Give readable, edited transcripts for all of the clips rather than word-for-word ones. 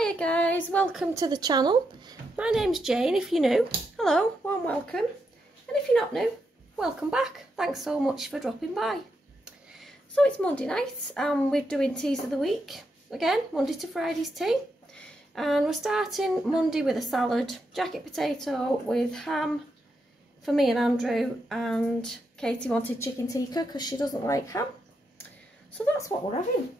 Hiya guys, welcome to the channel. My name's Jane if you're new. Hello, warm welcome. And if you're not new, welcome back. Thanks so much for dropping by. So it's Monday night and we're doing teas of the week. Again, Monday to Friday's tea. And we're starting Monday with a salad, jacket potato with ham for me and Andrew, and Katie wanted chicken tikka because she doesn't like ham. So that's what we're having.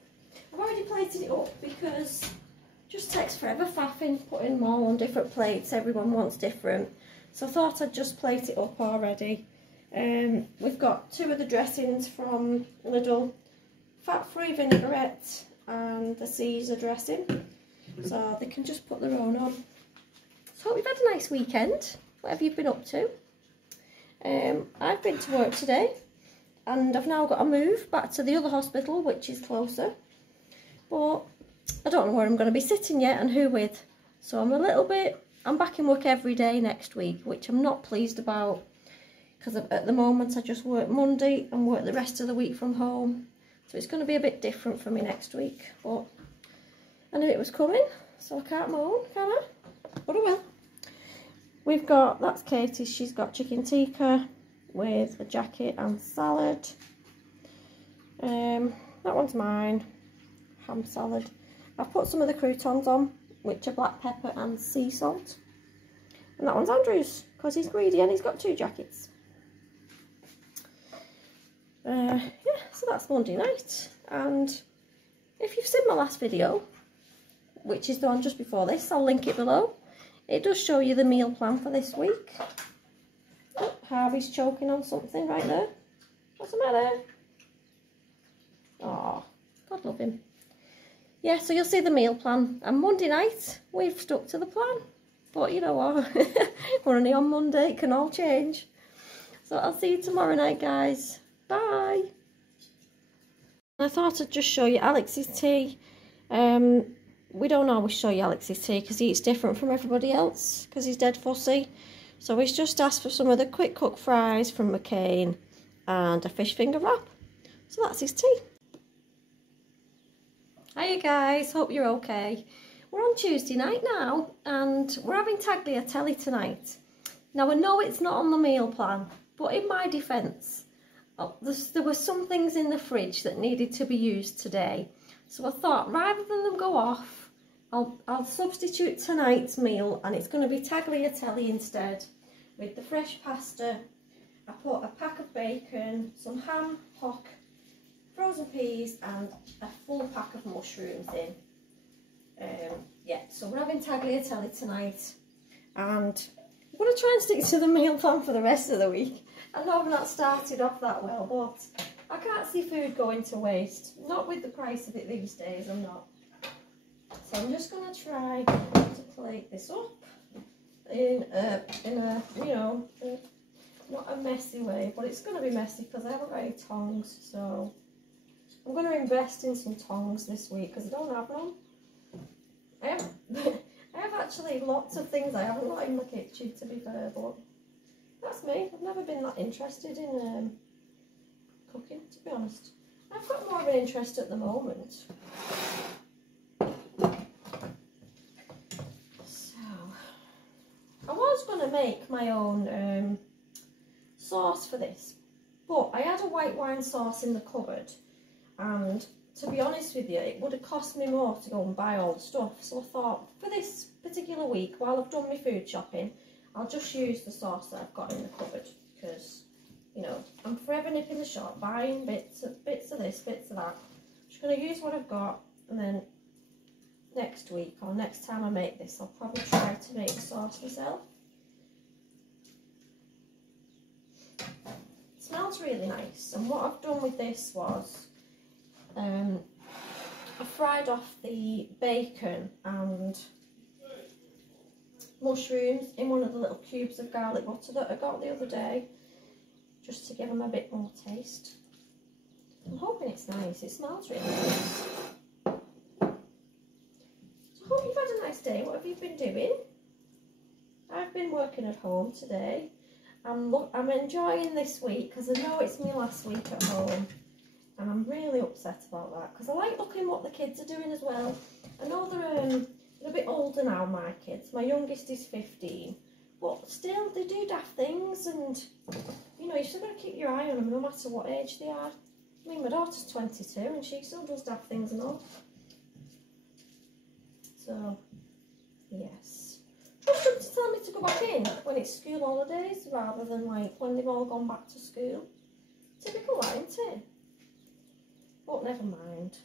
I've already plated it up because it just takes forever faffing, putting them all on different plates. Everyone wants different. So I thought I'd just plate it up already. We've got two of the dressings from Lidl, fat-free vinaigrette and the Caesar dressing. So they can just put their own on. So hope you've had a nice weekend, whatever you've been up to. I've been to work today and I've now got to move back to the other hospital, which is closer. But I don't know where I'm going to be sitting yet and who with. So I'm back in work every day next week, which I'm not pleased about. Because at the moment I just work Monday and work the rest of the week from home. So it's going to be a bit different for me next week. But I knew it was coming, so I can't moan, can I? But I will. We've got, that's Katie, she's got chicken tikka with a jacket and salad. That one's mine, ham salad. I've put some of the croutons on, which are black pepper and sea salt. And that one's Andrew's, because he's greedy and he's got two jackets. Yeah, so that's Monday night. And if you've seen my last video, which is the one just before this, I'll link it below. It does show you the meal plan for this week. Oh, Harvey's choking on something right there. What's the matter? Oh, God love him. Yeah, so you'll see the meal plan. And Monday night, we've stuck to the plan. But you know what? We're only on Monday, it can all change. So I'll see you tomorrow night, guys. Bye. I thought I'd just show you Alex's tea. We don't always show you Alex's tea because he eats different from everybody else because he's dead fussy. So he's just asked for some of the quick cook fries from McCain and a fish finger wrap. So that's his tea. Hiya guys, hope you're okay. We're on Tuesday night now and we're having tagliatelle tonight. Now I know it's not on the meal plan, but in my defence, there were some things in the fridge that needed to be used today. So I thought rather than them go off, I'll substitute tonight's meal and it's going to be tagliatelle instead with the fresh pasta. I put a pack of bacon, some ham, hock, frozen peas and a full pack of mushrooms in. Yeah, so we're having tagliatelle tonight and I'm going to try and stick to the meal plan for the rest of the week. I know I've not started off that well, but I can't see food going to waste. Not with the price of it these days, I'm not. So I'm just going to try to plate this up in a you know, not a messy way, but it's going to be messy because I haven't got any tongs. So I'm going to invest in some tongs this week because I don't have none. I have actually lots of things I haven't got in my kitchen, to be fair, but that's me. I've never been that interested in cooking, to be honest. I've got more of an interest at the moment. So, I was going to make my own sauce for this, but I had a white wine sauce in the cupboard, and to be honest with you, it would have cost me more to go and buy all the stuff. So I thought, for this particular week, while I've done my food shopping, I'll just use the sauce that I've got in the cupboard, because, you know, I'm forever nipping the shop, buying bits of this, bits of that. I'm just going to use what I've got, and then next week, or next time I make this, I'll probably try to make the sauce myself. It smells really nice, and what I've done with this was, I fried off the bacon and mushrooms in one of the little cubes of garlic butter that I got the other day, just to give them a bit more taste. I'm hoping it's nice. It smells really nice. So I hope you've had a nice day. What have you been doing? I've been working at home today. I'm enjoying this week because I know it's my last week at home. And I'm really upset about that because I like looking what the kids are doing as well. I know they're They're a bit older now, my kids. My youngest is 15. But still, they do daft things, and, you know, you've still got to keep your eye on them no matter what age they are. I mean, my daughter's 22 and she still does daft things and all. So, yes. Trust them to tell me to go back in when it's school holidays rather than, like, when they've all gone back to school. Typical, isn't it? But never mind.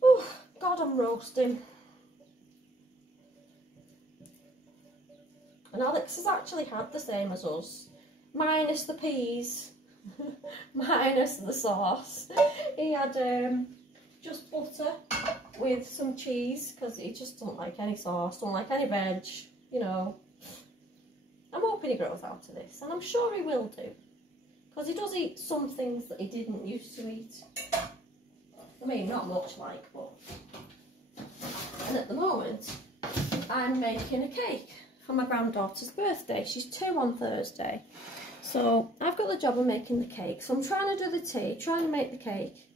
Oh, God, I'm roasting. And Alex has actually had the same as us, minus the peas, minus the sauce. He had just butter with some cheese, because he just doesn't like any sauce, don't like any veg, you know. I'm hoping he grows out of this, and I'm sure he will do, because he does eat some things that he didn't used to eat. I mean, not much like, but... And at the moment, I'm making a cake for my granddaughter's birthday. She's 2 on Thursday. So I've got the job of making the cake. So I'm trying to do the tea, trying to make the cake.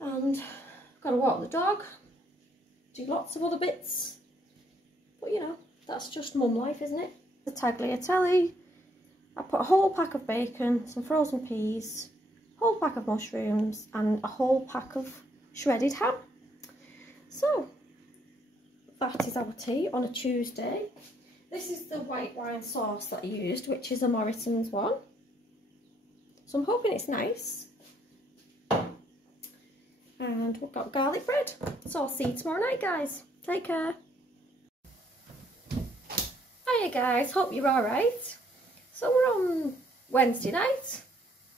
And I've got to walk the dog, do lots of other bits. But you know, that's just mum life, isn't it? The tagliatelle. I put a whole pack of bacon, some frozen peas, a whole pack of mushrooms and a whole pack of shredded ham. So that is our tea on a Tuesday. This is the white wine sauce that I used, which is a Morrison's one. So I'm hoping it's nice. And we've got garlic bread. So I'll see you tomorrow night, guys. Take care. Hiya guys, hope you're alright. So we're on Wednesday night.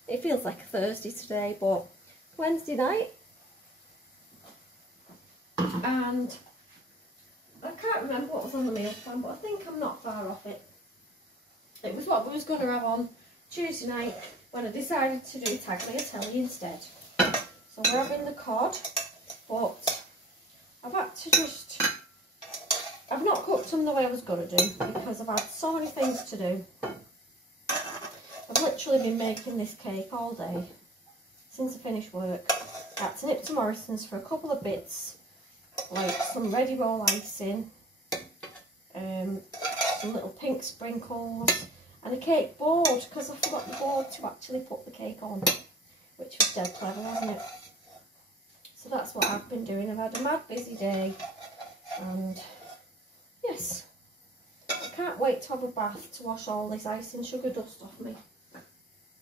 It feels like a Thursday today, but Wednesday night. And I can't remember what was on the meal plan, but I think I'm not far off it. It was what we was going to have on Tuesday night when I decided to do tagliatelle instead. So we're having the cod, but I've had to just... I've not cooked them the way I was going to do because I've had so many things to do. I've literally been making this cake all day since I finished work. I had to nip to Morrison's for a couple of bits, like some ready roll icing, some little pink sprinkles, and a cake board, because I forgot the board to actually put the cake on, which was dead clever, wasn't it? So that's what I've been doing. I've had a mad busy day, and yes, I can't wait to have a bath to wash all this icing sugar dust off me.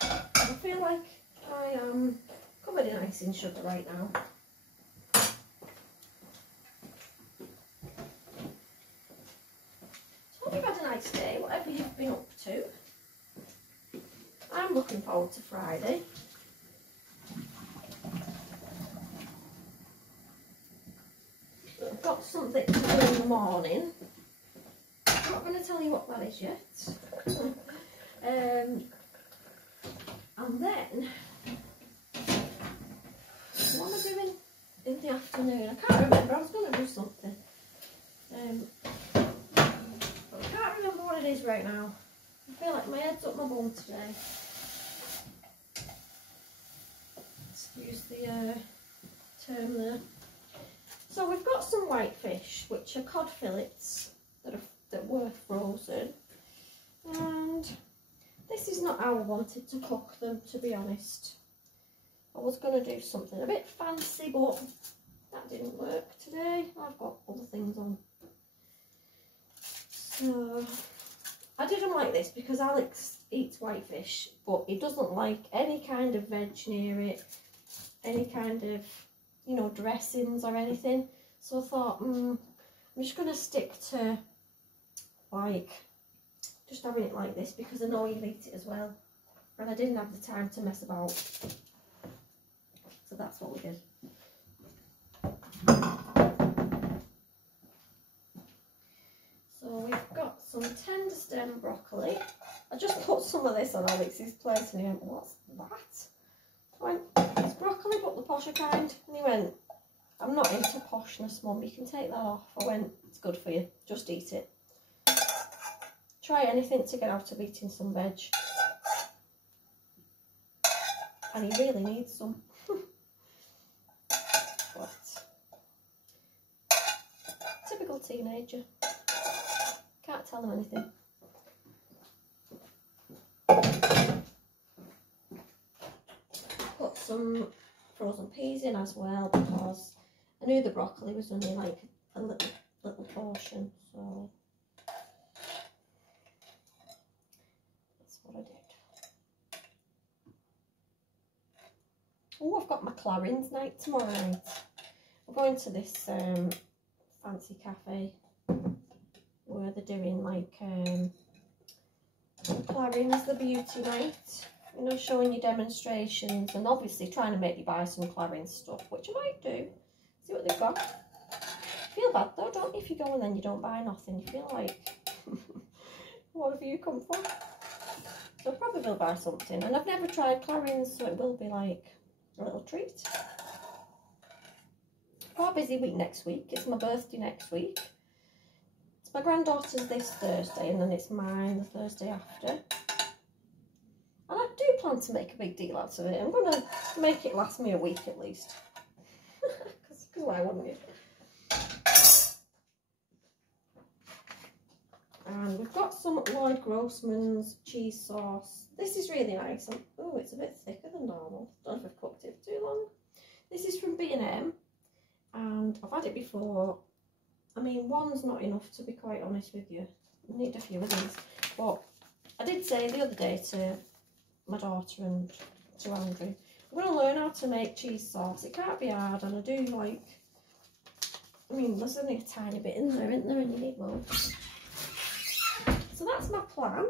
I feel like I am covered in icing sugar right now. Hope you've had a nice day, whatever you've been up to. I'm looking forward to Friday. I've got something to do in the morning. I'm not going to tell you what that is yet. And then, what am I doing in the afternoon? I can't remember, I was going to do something. But I can't remember what it is right now. I feel like my head's up my bum today. Excuse the term there. So we've got some whitefish, which are cod fillets that were frozen. And this is not how I wanted to cook them, to be honest. I was going to do something a bit fancy, but that didn't work today. I've got other things on. So I did them like this because Alex eats whitefish, but he doesn't like any kind of veg near it, any kind of, you know, dressings or anything. So I thought, I'm just going to stick to, like, just having it like this because I know he'll eat it as well. And I didn't have the time to mess about. So that's what we did. So we've got some tender stem broccoli. I just put some of this on Alex's plate and he went, what's that? I went, it's broccoli but the posher kind. And he went, I'm not into poshness, Mum, you can take that off. I went, it's good for you, just eat it. Try anything to get out of eating some veg. And he really needs some. teenager. Can't tell them anything. Put some frozen peas in as well because I knew the broccoli was only like a little portion, so that's what I did. Oh, I've got my Clarins night tomorrow night. We're going to this fancy cafe where they're doing like Clarins, the beauty night. You know, showing you demonstrations and obviously trying to make you buy some Clarins stuff, which I might do. See what they've got. Feel bad though, don't you, if you go and then you don't buy nothing. You feel like, what have you come for? So I probably will buy something. And I've never tried Clarins, so it will be like a little treat. Quite a busy week next week. It's my birthday next week. It's my granddaughter's this Thursday and then it's mine the Thursday after. And I do plan to make a big deal out of it. I'm going to make it last me a week at least. Because why wouldn't you? And we've got some Lloyd Grossman's cheese sauce. This is really nice. Oh, it's a bit thicker than normal. Don't know if I've cooked it too long. This is from B&M. And I've had it before. I mean, one's not enough, to be quite honest with you. I need a few of these. But I did say the other day to my daughter and to Andrew, I'm going to learn how to make cheese sauce. It can't be hard, and I do like, I mean, there's only a tiny bit in there, isn't there, and you need more. So that's my plan.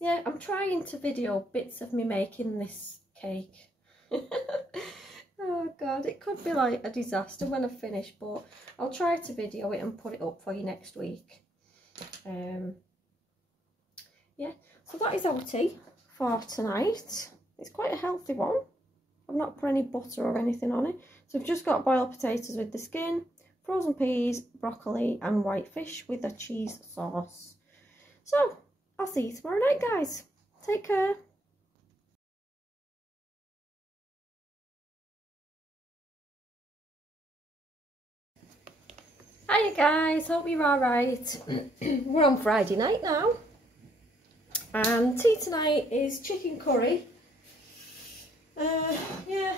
Yeah, I'm trying to video bits of me making this cake. Oh god, it could be like a disaster when I finish, but I'll try to video it and put it up for you next week. Yeah, so that is our tea for tonight. It's quite a healthy one. I've not put any butter or anything on it. So we've just got boiled potatoes with the skin, frozen peas, broccoli and white fish with a cheese sauce. So, I'll see you tomorrow night, guys. Take care. Hiya guys, hope you're alright. We're on Friday night now. And tea tonight is chicken curry. Yeah,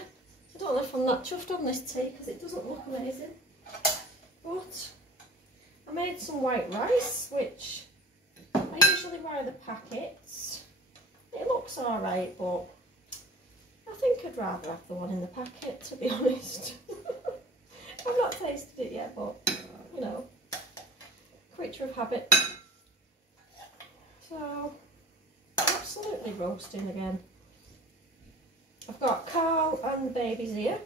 I don't know if I'm that chuffed on this tea because it doesn't look amazing. But I made some white rice, which I usually buy the packets. It looks alright, but I think I'd rather have the one in the packet, to be honest. I've not tasted it yet, but you know, creature of habit. So, absolutely roasting again. I've got Carl and the babies here.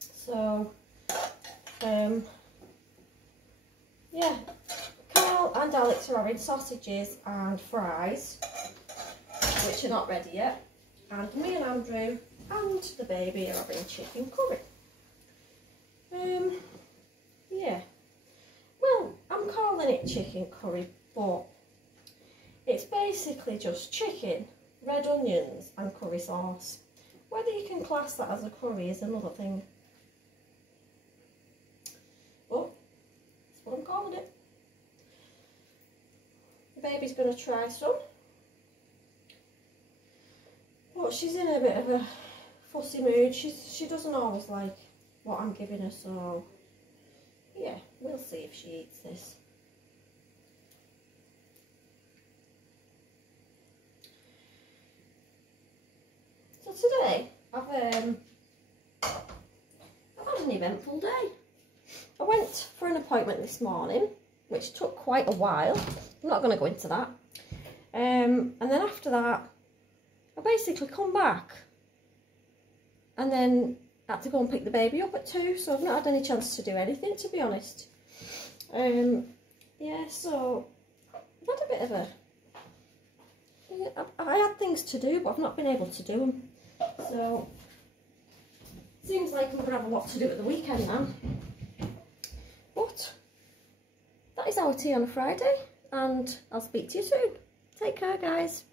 So, yeah, Carl and Alex are having sausages and fries, which are not ready yet. And me and Andrew and the baby are having chicken curry. Yeah. Well, I'm calling it chicken curry, but it's basically just chicken, red onions and curry sauce. Whether you can class that as a curry is another thing. But that's what I'm calling it. The baby's going to try some. But she's in a bit of a fussy mood. She doesn't always like what I'm giving her, so yeah, we'll see if she eats this. So today I've had an eventful day. I went for an appointment this morning, which took quite a while. I'm not going to go into that. And then after that, I basically come back and then had to go and pick the baby up at 2, so I've not had any chance to do anything, to be honest. Yeah, so I've had a bit of a... I had things to do, but I've not been able to do them. So, seems like I'm going to have a lot to do at the weekend now. But, that is our tea on a Friday, and I'll speak to you soon. Take care, guys.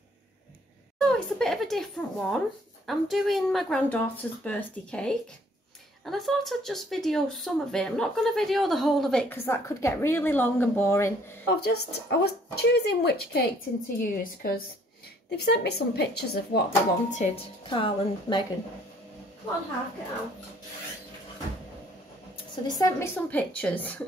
So, it's a bit of a different one. I'm doing my granddaughter's birthday cake, and I thought I'd just video some of it. I'm not going to video the whole of it because that could get really long and boring. I was choosing which cake tin to use because they've sent me some pictures of what they wanted, Carl and Megan. Come on, Hark, get out. So they sent me some pictures.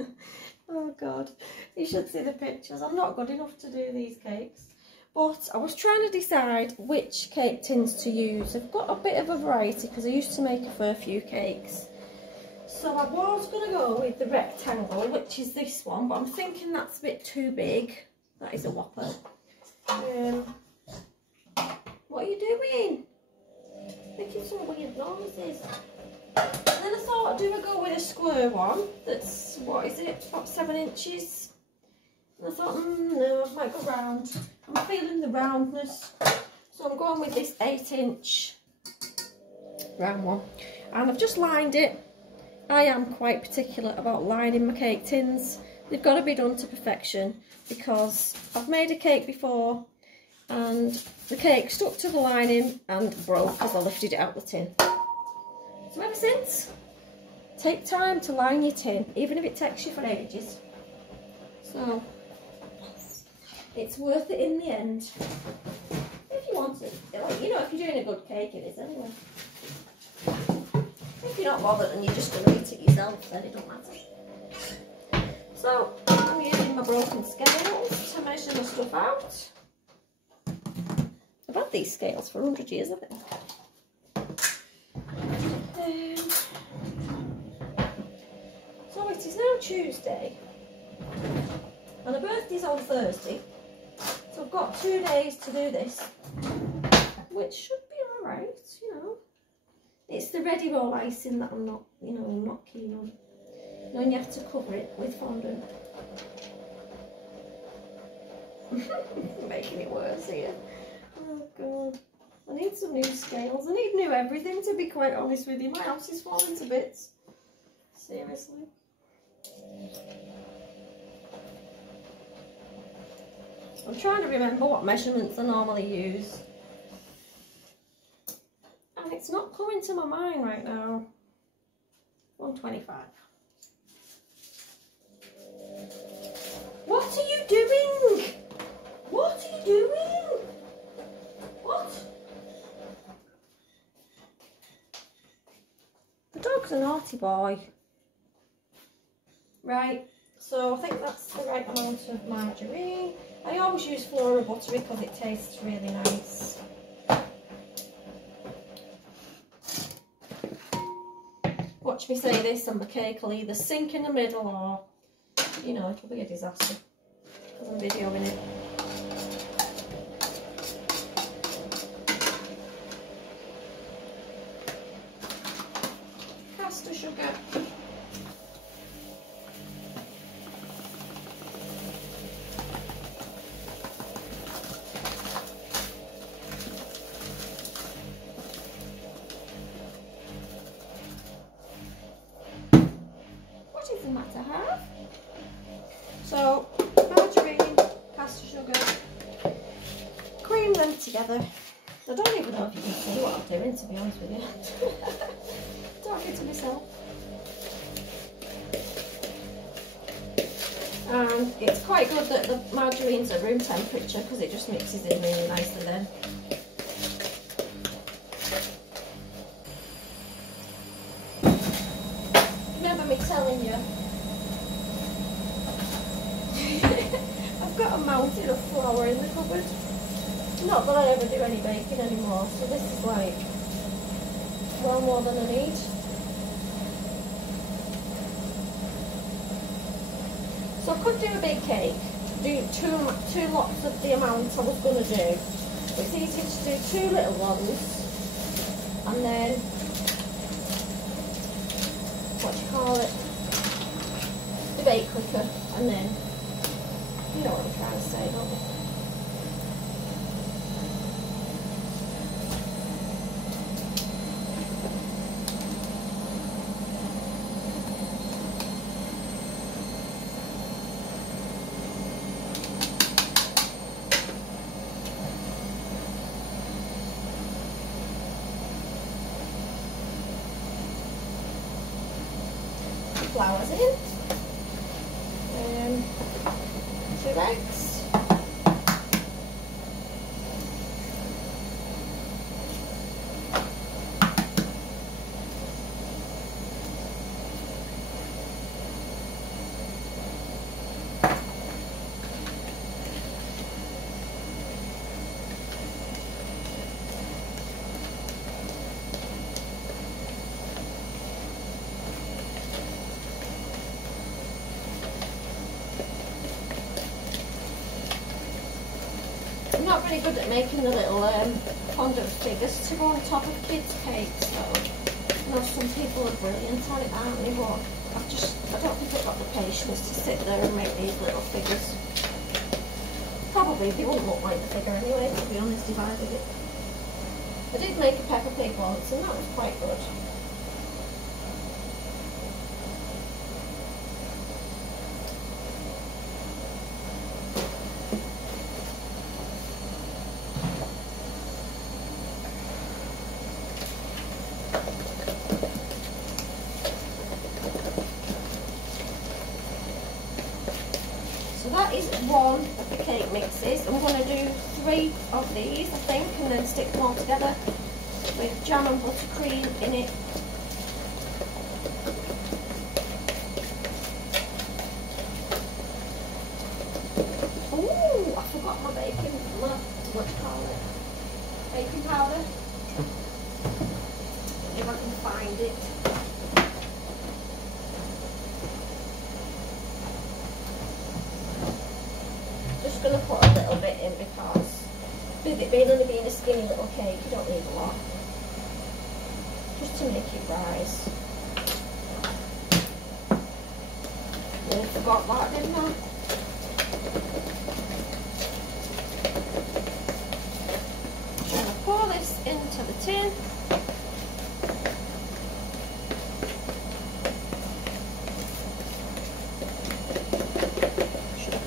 Oh God, you should see the pictures. I'm not good enough to do these cakes. But I was trying to decide which cake tins to use. I've got a bit of a variety because I used to make a fair few cakes. So I was going to go with the rectangle, which is this one, but I'm thinking that's a bit too big. That is a whopper. What are you doing? Making some weird noises. And then I thought, do I go with a square one that's, what is it, about 7 inches? And I thought, no, I might go round. I'm feeling the roundness. So I'm going with this 8-inch round one. And I've just lined it. I am quite particular about lining my cake tins. They've got to be done to perfection because I've made a cake before and the cake stuck to the lining and broke as I lifted it out the tin. So ever since, take time to line your tin, even if it takes you for ages. So it's worth it in the end. If you want it, like, you know, if you're doing a good cake, it is anyway. If you're not bothered and you're just going to eat it yourself, then it don't matter. So I'm using my broken scales to measure the stuff out. I've had these scales for 100 years, I think. So it is now Tuesday, and the birthday's on Thursday. So I've got 2 days to do this, which should be alright, you know. It's the ready roll icing that I'm not, you know, not keen on. Then you have to cover it with fondant. Making it worse here. Oh God. I need some new scales. I need new everything, to be quite honest with you. My house is falling to bits. Seriously. I'm trying to remember what measurements I normally use. And it's not coming to my mind right now. 125. What are you doing? What are you doing? What? The dog's a naughty boy. Right, so I think that's the right amount of margarine. I always use Flora Buttery because it tastes really nice. Watch me say this and my cake will either sink in the middle or, you know, it'll be a disaster because I'm videoing it. Caster sugar. So, margarine, caster sugar, cream them together. I don't even know if you can see what I'm doing, to be honest with you. Talking to myself. And it's quite good that the margarine's at room temperature because it just mixes in really nicely then. Remember me telling you, I've got a mountain of flour in the cupboard. Not that I ever do any baking anymore, so this is like well more than I need. So I could do a big cake, do two lots of the amount I was going to do. It's easy to do 2 little ones, and then, what do you call it, the bake quicker, and then, you know what I'm trying to say, don't you? flowers in. 2 eggs. I'm not really good at making the little fondant figures to go on top of kids' cakes, so I know some people are brilliant on it, aren't they? But I don't think I've got the patience to sit there and make these little figures. Probably they wouldn't look like the figure anyway, to be honest, if I did it. I did make a Peppa Pig once and that was quite good. That is one of the cake mixes. I'm going to do 3 of these, I think, and then stick them all together with jam and buttercream in it. Ooh, I forgot my baking, what do you call it? Baking powder. If I can find it. Going to put a little bit in because with it only being a skinny little cake, you don't need a lot, just to make it rise. Oh, I forgot that, didn't I? I'm going to pour this into the tin.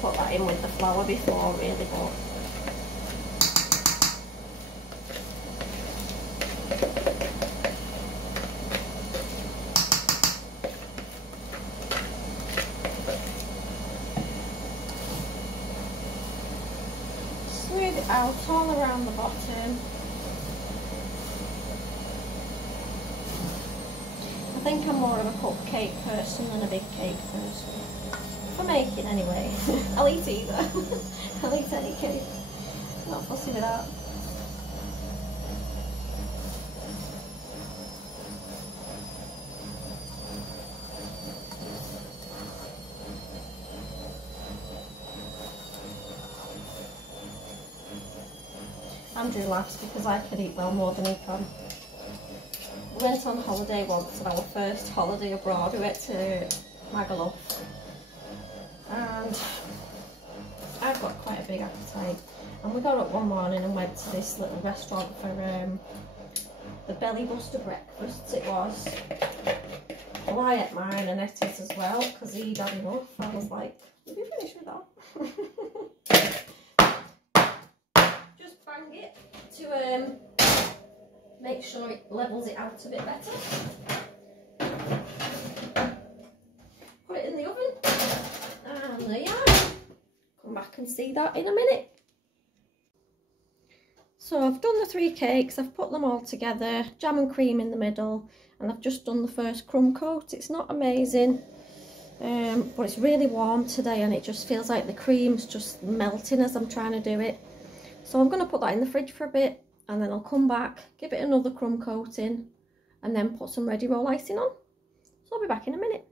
Put that in with the flour before, really, but smooth it out all around the bottom. I think I'm more of a cupcake person than a big cake person. For making anyway. I'll eat either. I'll eat any cake. Not fussy with that. Andrew laughs because I can eat well more than he can. We went on holiday once, on our first holiday abroad. We went to Magaluf. And I've got quite a big appetite, and we got up one morning and went to this little restaurant for the belly buster breakfasts it was. Well, I ate mine and ate it as well because he'd had enough. I was like, did you finish with that? Just bang it to make sure it levels it out a bit better. Put it in the oven. And there you are. Come back and see that in a minute. So I've done the 3 cakes, I've put them all together, jam and cream in the middle, and I've just done the first crumb coat. It's not amazing, but it's really warm today and it just feels like the cream's just melting as I'm trying to do it. So I'm going to put that in the fridge for a bit and then I'll come back, give it another crumb coating and then put some ready roll icing on. So I'll be back in a minute.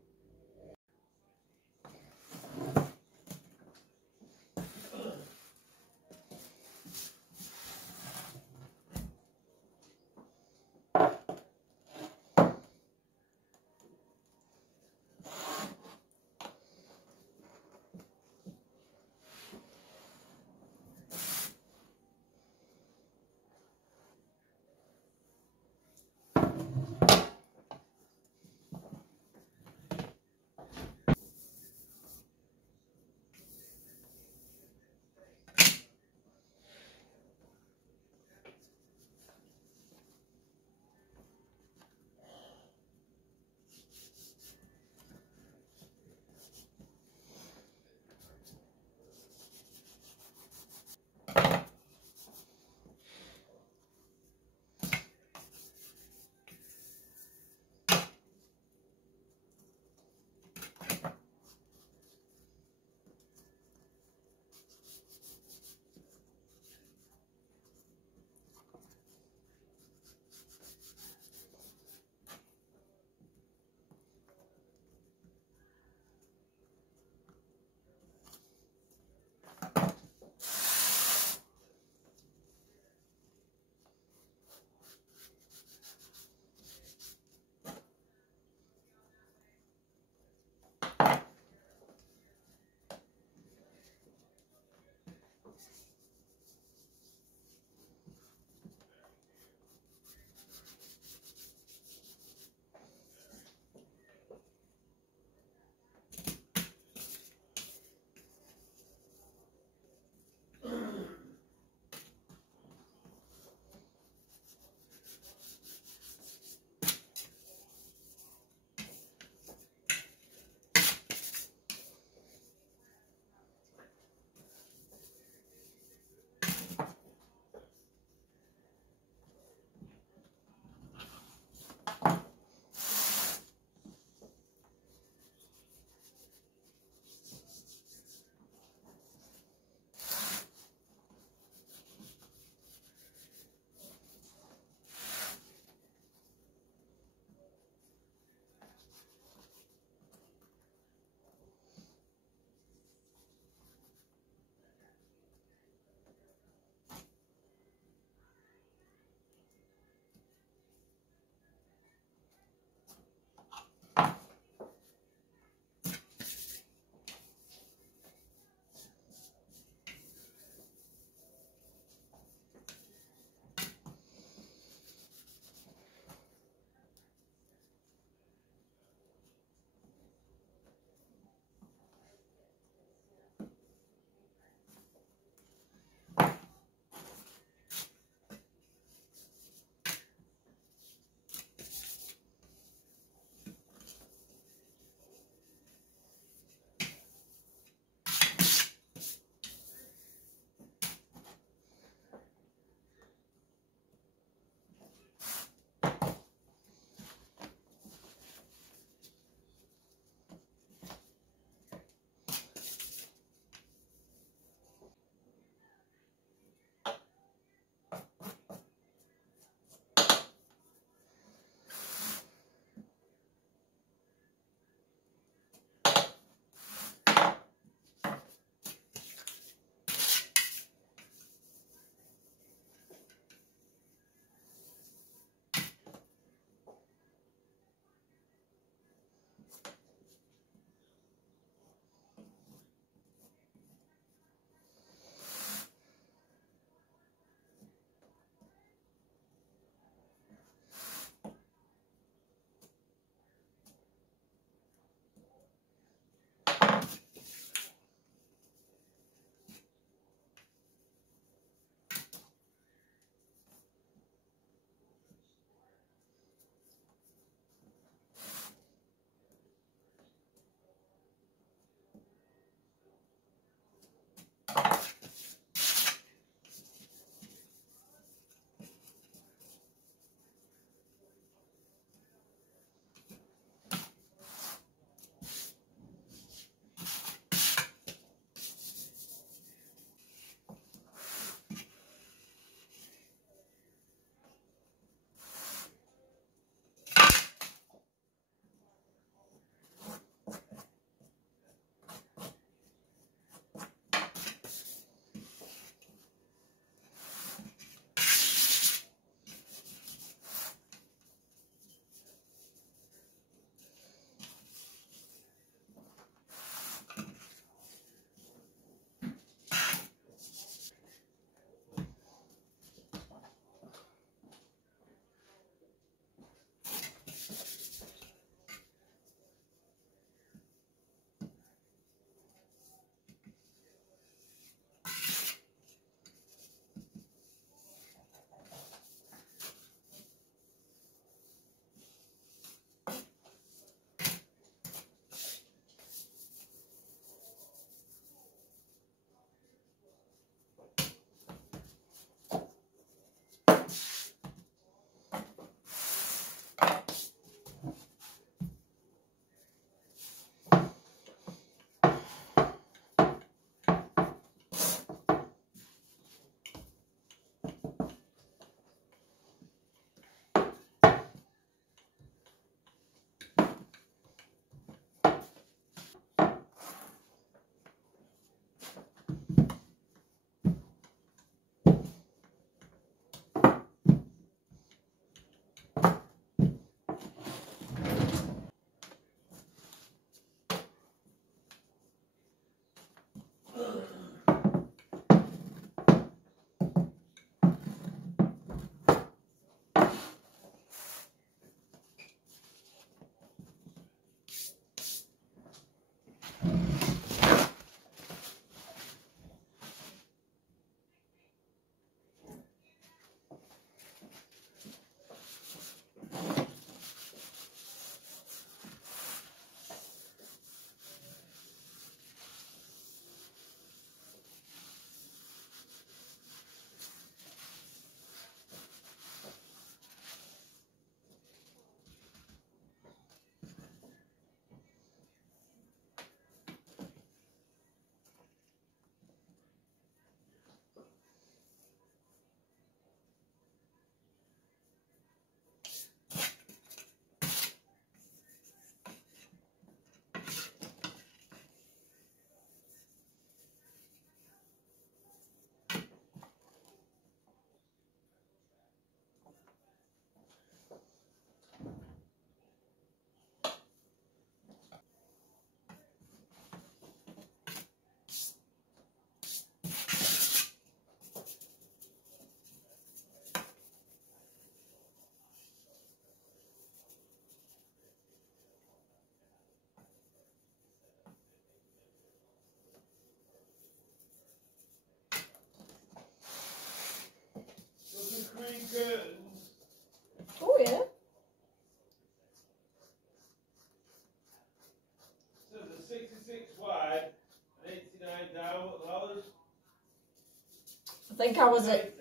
think I was at,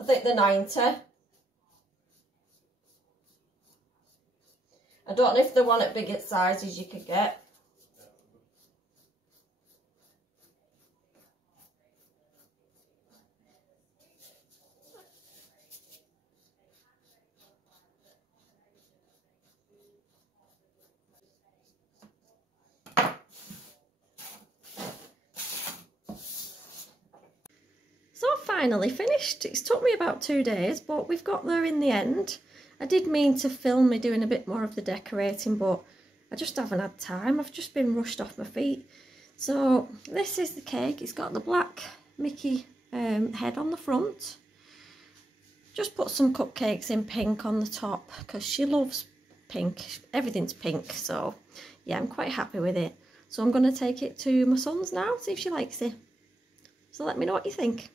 I think the 90. I don't know if the one at bigger sizes you could get. So I've finally finished. It's took me about 2 days, but we've got there in the end. I did mean to film me doing a bit more of the decorating, but I just haven't had time. I've just been rushed off my feet. So this is the cake. It's got the black Mickey head on the front. Just put some cupcakes in pink on the top because she loves pink. Everything's pink, so yeah, I'm quite happy with it. So I'm going to take it to my son's now, see if she likes it. So let me know what you think.